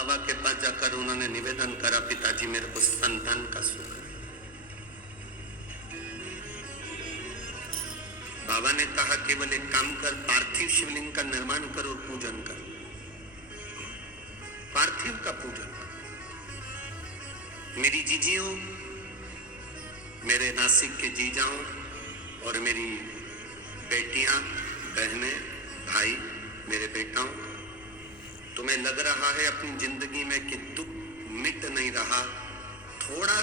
बाबा के पास जाकर उन्होंने निवेदन करा, पिताजी मेरे को संतान का सुख है। बाबा ने कहा केवल एक काम कर, पार्थिव शिवलिंग का निर्माण कर और पूजन कर, पार्थिव का पूजन कर। मेरी जीजियों, मेरे नासिक के जीजाओं और मेरी बेटियां, बहनें, भाई, मेरे बेटाओं, तुम्हें लग रहा है अपनी जिंदगी में कि दुख मिट नहीं रहा, थोड़ा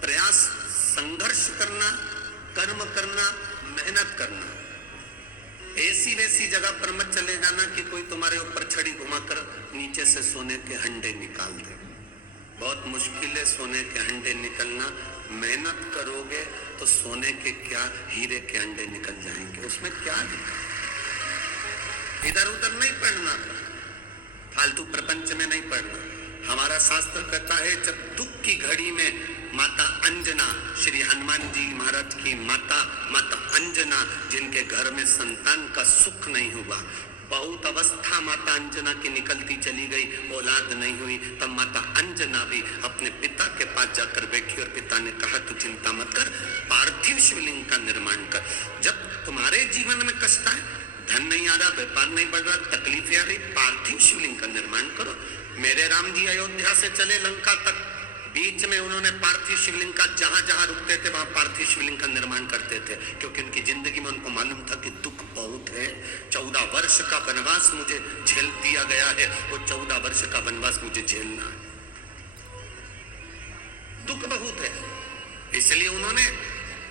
प्रयास, संघर्ष करना, कर्म करना, मेहनत करना। ऐसी वैसी जगह पर मत चले जाना कि कोई तुम्हारे ऊपर छड़ी घुमाकर नीचे से सोने के हंडे निकाल दे। बहुत मुश्किल है सोने के हंडे निकलना। मेहनत करोगे तो सोने के क्या, हीरे के अंडे निकल जाएंगे। उसमें क्या है, इधर उधर नहीं पढ़ना, फालतू प्रपंच में नहीं पढ़ना। हमारा शास्त्र कहता है जब दुख की घड़ी में माता अंजना, श्री हनुमान जी महाराज की माता अंजना, जिनके घर में संतान का सुख नहीं हुआ, बहुत अवस्था माता अंजना की निकलती चली गई, औलाद नहीं हुई, तब माता अंजना भी अपने पिता के पास जाकर बैठी और पिता ने कहा तू चिंता मत कर, पार्थिव शिवलिंग का निर्माण कर। जब तुम्हारे जीवन में कष्ट है, धन नहीं आ रहा, व्यापार नहीं बढ़ रहा, तकलीफें आ रही, पार्थिव शिवलिंग का निर्माण करो। मेरे राम जी अयोध्या से चले लंका तक, बीच में उन्होंने पार्थिव शिवलिंग का जहां जहां रुकते थे वहां पार्थिव शिवलिंग का निर्माण करते थे, क्योंकि उनकी जिंदगी में उनको मालूम था कि दुख बहुत है। 14 वर्ष का वनवास मुझे झेल दिया गया है, वो 14 वर्ष का वनवास मुझे झेलना है, दुख बहुत है। इसलिए उन्होंने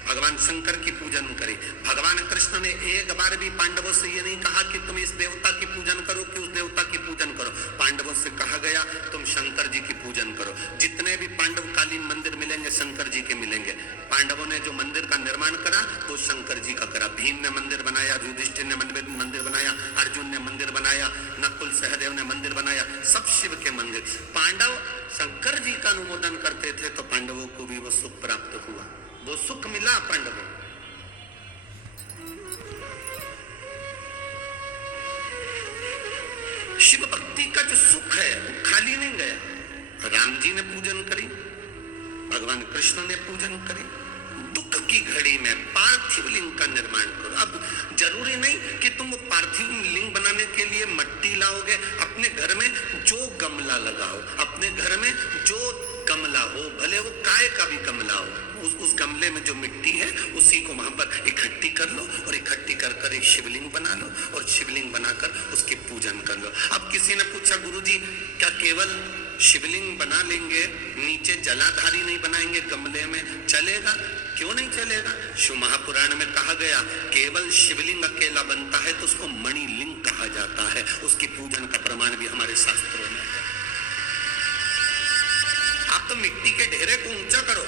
भगवान शंकर की पूजन करी। भगवान कृष्ण ने एक बार भी पांडवों से ये नहीं कहा कि तुम इस देवता की पूजन करो कि उस देवता की पूजन करो। पांडवों से कहा गया तुम शंकर जी की पूजन करो। जितने भी पांडवकालीन मंदिर मिलेंगे शंकर जी के मिलेंगे। पांडवों ने जो मंदिर का निर्माण करा वो शंकर जी का करा। भीम ने मंदिर बनाया, युधिष्ठिर ने मंदिर बनाया, अर्जुन ने मंदिर बनाया, नकुल सहदेव ने मंदिर बनाया, सब शिव के मंदिर। पांडव शंकर जी का अनुमोदन करते थे तो पांडवों को भी वो सुख प्राप्त हुआ, वो सुख मिला पांडवों। शिव भक्ति का जो सुख है वो खाली नहीं गया। राम जी ने पूजन करी, भगवान कृष्ण ने पूजन करी। दुख की घड़ी में पार्थिव लिंग का निर्माण करो। अब जरूरी नहीं कि तुम पार्थिव लिंग बनाने के लिए मट्टी लाओगे, अपने घर में जो गमला लगाओ, अपने घर में जो गमला हो, भले वो काय का भी गमला हो, उस गमले में जो मिट्टी है उसी को वहां पर इकट्ठी कर लो और इकट्ठी कर कर एक शिवलिंग बना लो और शिवलिंग बनाकर उसकी पूजन कर लो। अब किसी ने पूछा गुरुजी क्या केवल शिवलिंग बना लेंगे, नीचे जलाधारी नहीं बनाएंगे गमले में, चलेगा? क्यों नहीं चलेगा? शिव महापुराण में कहा गया केवल शिवलिंग अकेला बनता है तो उसको मणिलिंग कहा जाता है। उसकी पूजन का प्रमाण भी हमारे शास्त्रों में है। आप तो मिट्टी के ढेरे को ऊंचा करो,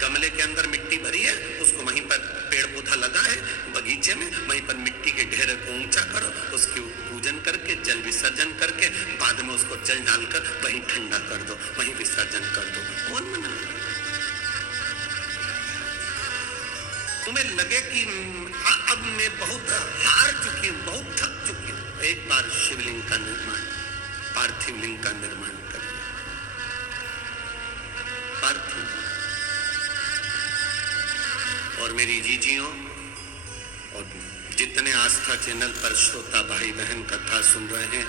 गमले के अंदर मिट्टी भरी है, उसको वहीं पर पेड़ पौधा लगा है बगीचे में, वहीं पर मिट्टी के ढेरे को ऊंचा करो, उसकी पूजन करके जल विसर्जन करके बाद में उसको जल डालकर वहीं ठंडा कर दो, वहीं विसर्जन कर दो। कौन मना? तुम्हें लगे कि अब मैं बहुत हार चुकी हूं, बहुत थक चुकी हूं, एक बार शिवलिंग का निर्माण, पार्थिव लिंग का निर्माण करिए। पार्थिव। और मेरी जीजियों और जितने आस्था चैनल पर श्रोता भाई बहन कथा सुन रहे हैं,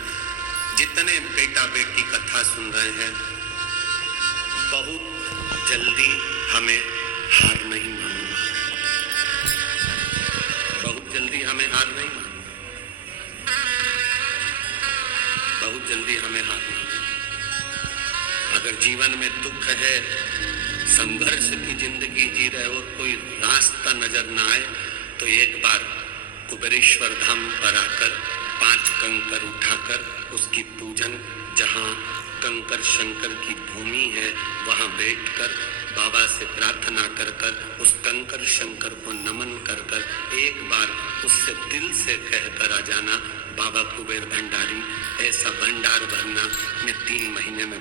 जितने बेटा बेटी कथा सुन रहे हैं, बहुत जल्दी हमें हार नहीं मानना, बहुत जल्दी हमें हार नहीं मानना, बहुत जल्दी हमें हार नहीं मानना। अगर जीवन में दुख है, संघर्ष की जिंदगी जी रहे और कोई रास्ता नजर ना आए तो एक बार कुबेरेश्वर धाम पर आकर 5 कंकर उठाकर उसकी पूजन, जहाँ कंकर शंकर की भूमि है वहां बैठकर बाबा से प्रार्थना कर कर उस कंकर शंकर को नमन कर कर एक बार उससे दिल से कहकर आ जाना, बाबा कुबेर भंडारी ऐसा भंडार भरना मैं 3 महीने में